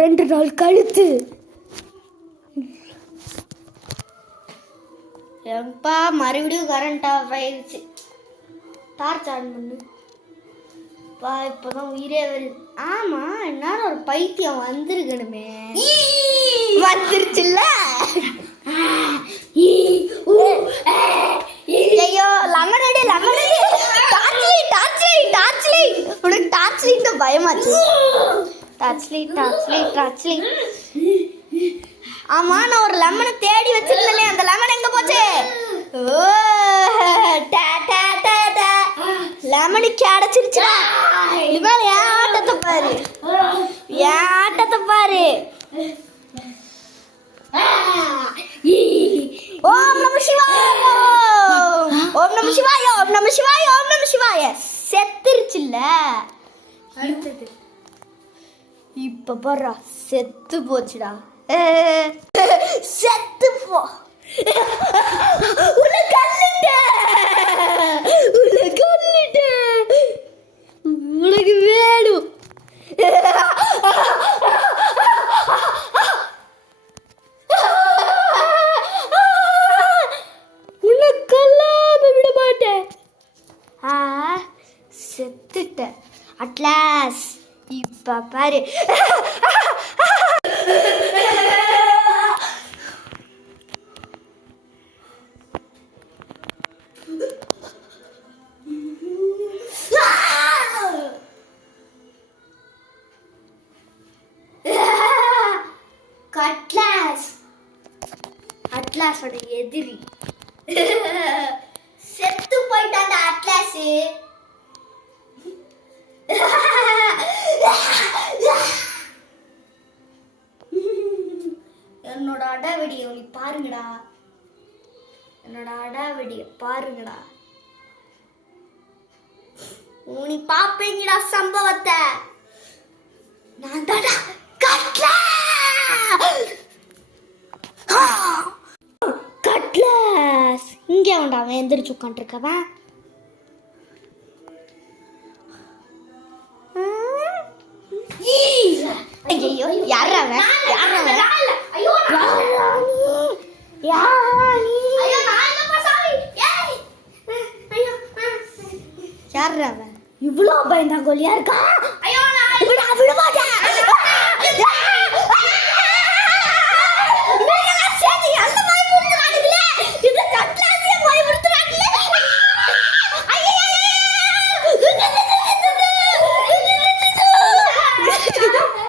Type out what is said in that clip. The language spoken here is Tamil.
2 நாள் கழுத்து. எப்பா மறுபடியும் கரண்ட் ஆஃப் ஆயிடுச்சு. டார்ச் ஆன் பண்ணு. பா இப்போதான் உயிரே வருது. ஆமா என்னால ஒரு பைத்தியம் வந்திருக்கணுமே. வந்துருச்சுல்ல. ஐயோ லெமன் அடி டார்ச் லைட் உனக்கு டார்ச் லைட் பயமாச்சு. Torch light. ஆமா நான் ஒரு லெமனை தேடி வச்சிருந்தேன். அந்த லெமன் எங்க போச்சு? லெமனுக்கு அடைச்சிருச்சுடா. இவன் என் ஆட்டத்தை பாரு. ஓம் நம சிவாய. செத்துருச்சுல்ல. அடுத்தது இப்ப பாரு செத்து போச்சுடா. செத்து போ. உனக்கு வேணும். உனக்கெல்லாம் விட மாட்டேன். செத்துட்ட அட்லாஸ். இப்ப பாரு. அட்லாஸோட எதிரி செத்து போயிட்டாங்க. அட்லாஸ் என்னோட அடாவடியை நீ பாருங்கடா. நீ பாப்பீங்கடா சம்பவத்தை. நான் தாடா கட்லாஸ். இங்கே அவன்டா அவன் எந்திரிச்சு உட்காந்துருக்கவன். ஐயோ யார் அவன்? இவ்வளோ பயந்தாங்கோலியா இருக்கா?